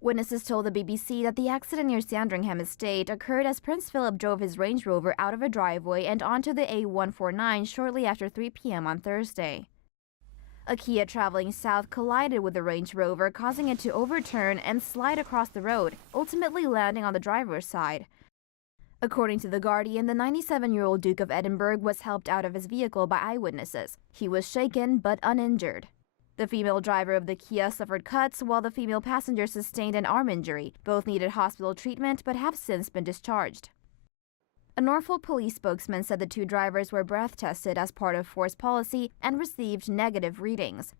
Witnesses told the BBC that the accident near Sandringham estate occurred as Prince Philip drove his Range Rover out of a driveway and onto the A149 shortly after 3 p.m. on Thursday. A Kia traveling south collided with the Range Rover, causing it to overturn and slide across the road, ultimately landing on the driver's side. According to The Guardian, the 97-year-old Duke of Edinburgh was helped out of his vehicle by eyewitnesses. He was shaken but uninjured. The female driver of the Kia suffered cuts, while the female passenger sustained an arm injury. Both needed hospital treatment but have since been discharged. A Norfolk police spokesman said the two drivers were breath tested as part of force policy and received negative readings.